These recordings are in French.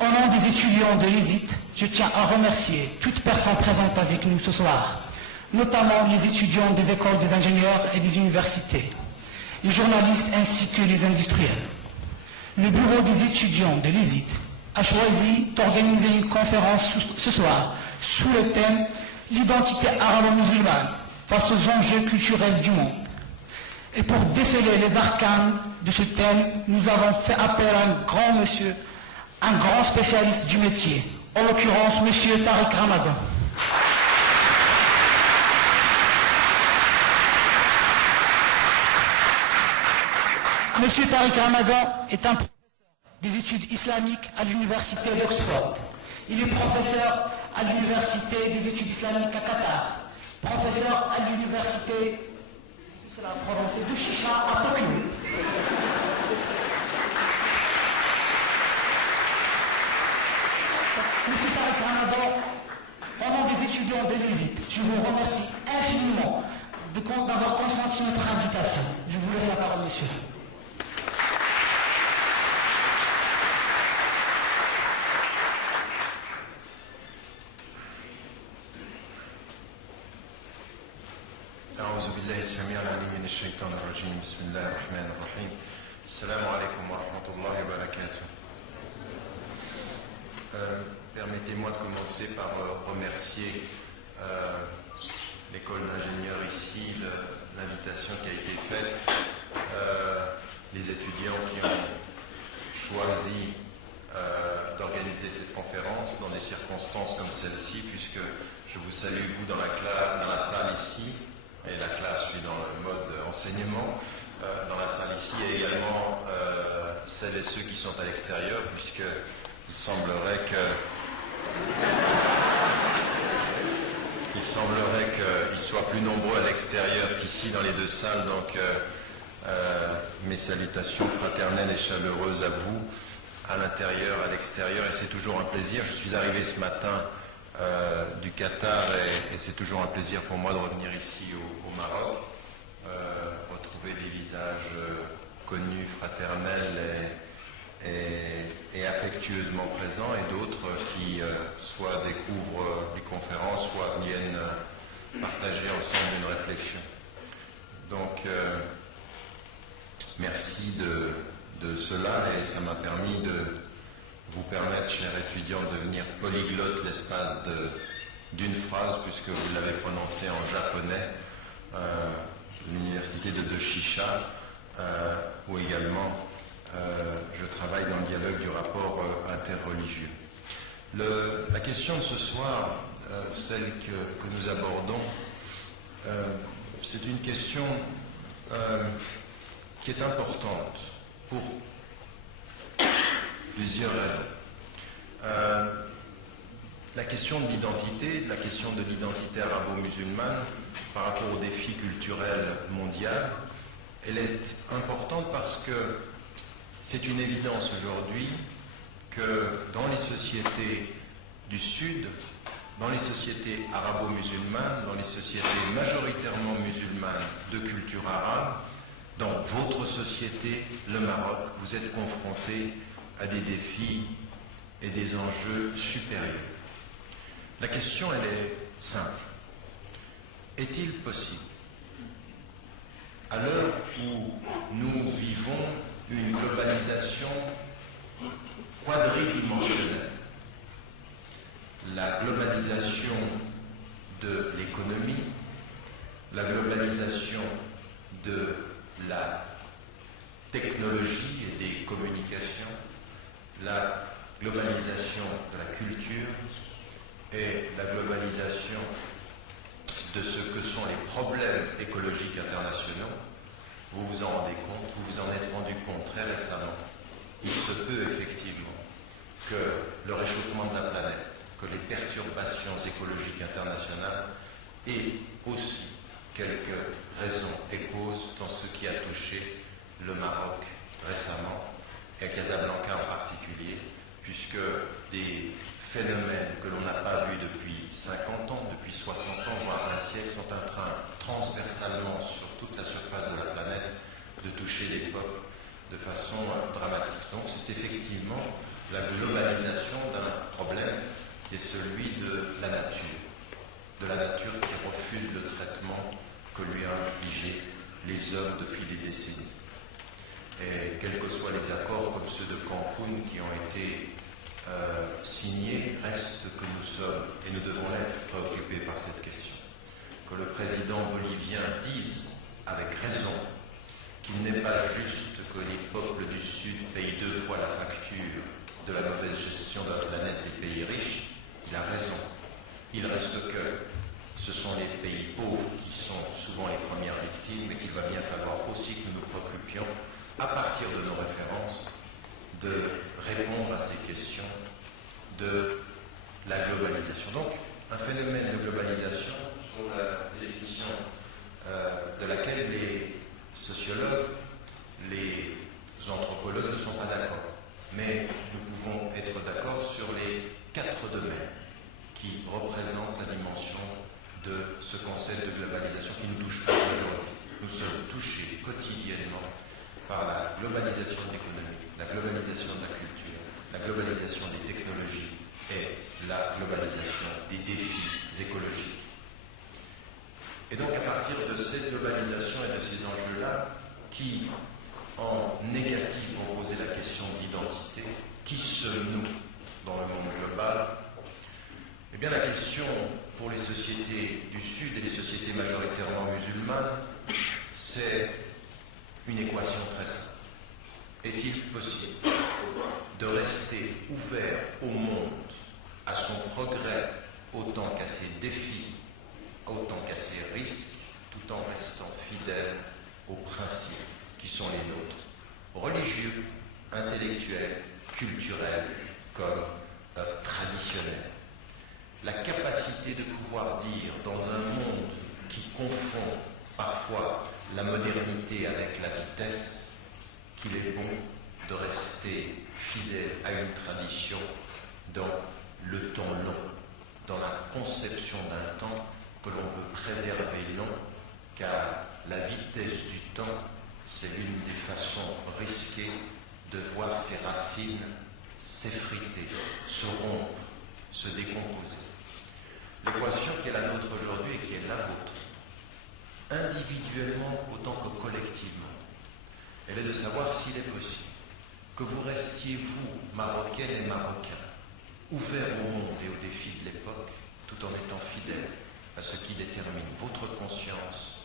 Au nom des étudiants de l'ESIT, je tiens à remercier toute personne présente avec nous ce soir, notamment les étudiants des écoles des ingénieurs et des universités, les journalistes ainsi que les industriels. Le bureau des étudiants de l'ESIT a choisi d'organiser une conférence ce soir sous le thème « L'identité arabo-musulmane face aux enjeux culturels du monde ». Et pour déceler les arcanes de ce thème, nous avons fait appel à un grand spécialiste du métier, en l'occurrence M. Tariq Ramadan. M. Tariq Ramadan est un professeur des études islamiques à l'université d'Oxford. Il est professeur à l'université des études islamiques à Qatar, professeur à l'université de Shisha à Tokyo. Monsieur Tariq Ramadan, au nom des étudiants de l'ESIT, je vous remercie infiniment d'avoir consenti notre invitation. Je vous laisse la parole, monsieur. أعوذ بالله السميع العليم من الشيطان الرجيم بسم الله الرحمن الرحيم السلام عليكم ورحمة الله وبركاته. Permettez-moi de commencer par remercier l'école d'ingénieurs ici, l'invitation qui a été faite, les étudiants qui ont choisi d'organiser cette conférence dans des circonstances comme celle-ci, puisque je vous salue vous dans la salle ici, et la classe, je suis dans le mode enseignement, dans la salle ici, et également celles et ceux qui sont à l'extérieur, puisqu'il semblerait qu'ils soient plus nombreux à l'extérieur qu'ici dans les deux salles, donc mes salutations fraternelles et chaleureuses à vous, à l'intérieur, à l'extérieur, et c'est toujours un plaisir. Je suis arrivé ce matin du Qatar et c'est toujours un plaisir pour moi de revenir ici au Maroc, retrouver des visages connus, fraternels et affectueusement présents, et d'autres qui soit découvrent les conférences, soit viennent partager ensemble une réflexion. Donc merci de cela, et ça m'a permis de vous permettre, chers étudiants, de devenir polyglotte l'espace d'une phrase, puisque vous l'avez prononcé en japonais, l'université de Shisha, où également je travaille dans le dialogue du rapport interreligieux. La question de ce soir, celle que nous abordons, c'est une question qui est importante pour plusieurs raisons. La question de l'identité, la question de l'identité arabo-musulmane par rapport au défi culturel mondial, elle est importante parce que c'est une évidence aujourd'hui que dans les sociétés du Sud, dans les sociétés arabo-musulmanes, dans les sociétés majoritairement musulmanes de culture arabe, dans votre société, le Maroc, vous êtes confrontés à des défis et des enjeux supérieurs. La question, elle est simple. Est-il possible, à l'heure où nous vivons une globalisation quadridimensionnelle, la globalisation de l'économie, la globalisation de la technologie et des communications, la globalisation de la culture et la globalisation de ce que sont les problèmes écologiques internationaux, vous vous en rendez compte, vous vous en êtes rendu compte très récemment. Il se peut effectivement que le réchauffement de la planète, que les perturbations écologiques internationales aient aussi quelques raisons et causes dans ce qui a touché le Maroc récemment, et Casablanca en particulier, puisque des phénomènes que l'on n'a pas vus depuis 50 ans, depuis 60 ans, voire un siècle, sont en train transversalement sur toute la surface de la planète de toucher les peuples de façon dramatique. Donc c'est effectivement la globalisation est celui de la nature qui refuse le traitement que lui a infligé les hommes depuis des décennies. Et quels que soient les accords comme ceux de Cancun qui ont été signés, reste que nous sommes, et nous devons l'être, préoccupés par cette question. Que le président bolivien dise, avec raison, qu'il n'est pas juste que les peuples du Sud payent 2 fois la facture de la mauvaise gestion de la planète des pays riches, il a raison. Il reste que ce sont les pays pauvres qui sont souvent les premières victimes et qu'il va bien falloir aussi que nous nous préoccupions, à partir de nos références, de répondre à ces questions de la globalisation. Donc, un phénomène de globalisation sur la définition de laquelle les sociologues, les anthropologues ne sont pas d'accord. Mais nous pouvons être d'accord sur les 4 domaines qui représentent la dimension de ce concept de globalisation qui nous touche tous aujourd'hui. Nous sommes touchés quotidiennement par la globalisation de l'économie, la globalisation de la culture, la globalisation des technologies et la globalisation des défis écologiques. Et donc à partir de cette globalisation et de ces enjeux-là, qui en négatif vont poser la question d'identité, qui sommes-nous dans le monde global? Eh bien la question pour les sociétés du Sud et les sociétés majoritairement musulmanes, c'est une équation très simple. Est-il possible de rester ouvert au monde, à son progrès, autant qu'à ses défis, autant qu'à ses risques, tout en restant fidèle aux principes qui sont les nôtres, religieux, intellectuels, culturels, comme traditionnels? La capacité de pouvoir dire, dans un monde qui confond parfois la modernité avec la vitesse, qu'il est bon de rester fidèle à une tradition dans le temps long, dans la conception d'un temps que l'on veut préserver long, car la vitesse du temps, c'est l'une des façons risquées de voir ses racines s'effriter, se rompre, se décomposer. L'équation qui est la nôtre aujourd'hui et qui est la vôtre, individuellement autant que collectivement, elle est de savoir s'il est possible que vous restiez, vous, Marocaines et Marocains, ouverts au monde et aux défis de l'époque, tout en étant fidèles à ce qui détermine votre conscience,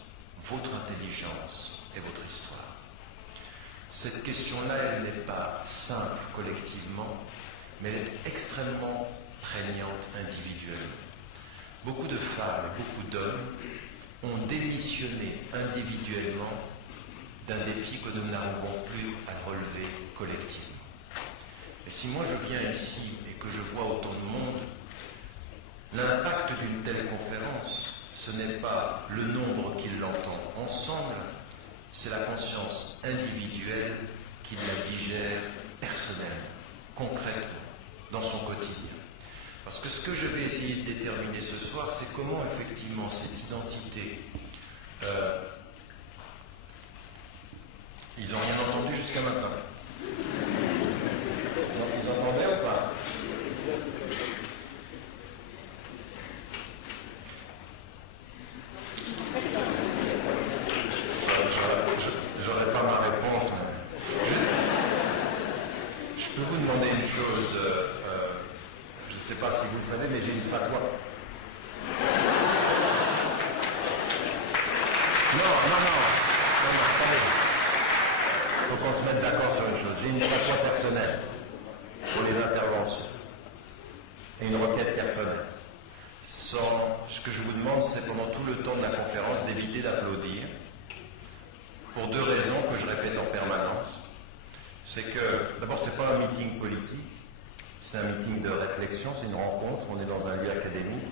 votre intelligence et votre histoire. Cette question-là, elle n'est pas simple collectivement, mais elle est extrêmement prégnante individuellement. Beaucoup de femmes et beaucoup d'hommes ont démissionné individuellement d'un défi que nous n'arrivons plus à relever collectivement. Et si moi je viens ici et que je vois autant de monde, l'impact d'une telle conférence, ce n'est pas le nombre qui l'entend ensemble, c'est la conscience individuelle qui la digère personnellement, concrètement, dans son quotidien. Parce que ce que je vais essayer de déterminer ce soir, c'est comment effectivement cette identité... Ils n'ont rien entendu jusqu'à maintenant. Ils entendaient ou pas? J'aurais pas ma réponse, mais... Je peux vous demander une chose, je ne sais pas si vous le savez, mais j'ai une fatwa. Non, attendez. Il faut qu'on se mette d'accord sur une chose. J'ai une fatwa personnelle pour les interventions et une requête personnelle. Ce que je vous demande, c'est pendant tout le temps de la conférence d'éviter d'applaudir pour 2 raisons que je répète en permanence. C'est que, d'abord, ce n'est pas un meeting politique, c'est un meeting de réflexion, c'est une rencontre, on est dans un lieu académique.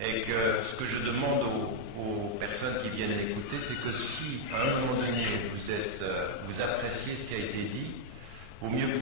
Et que ce que je demande aux personnes qui viennent l'écouter, c'est que si, à un moment donné, vous appréciez ce qui a été dit, au mieux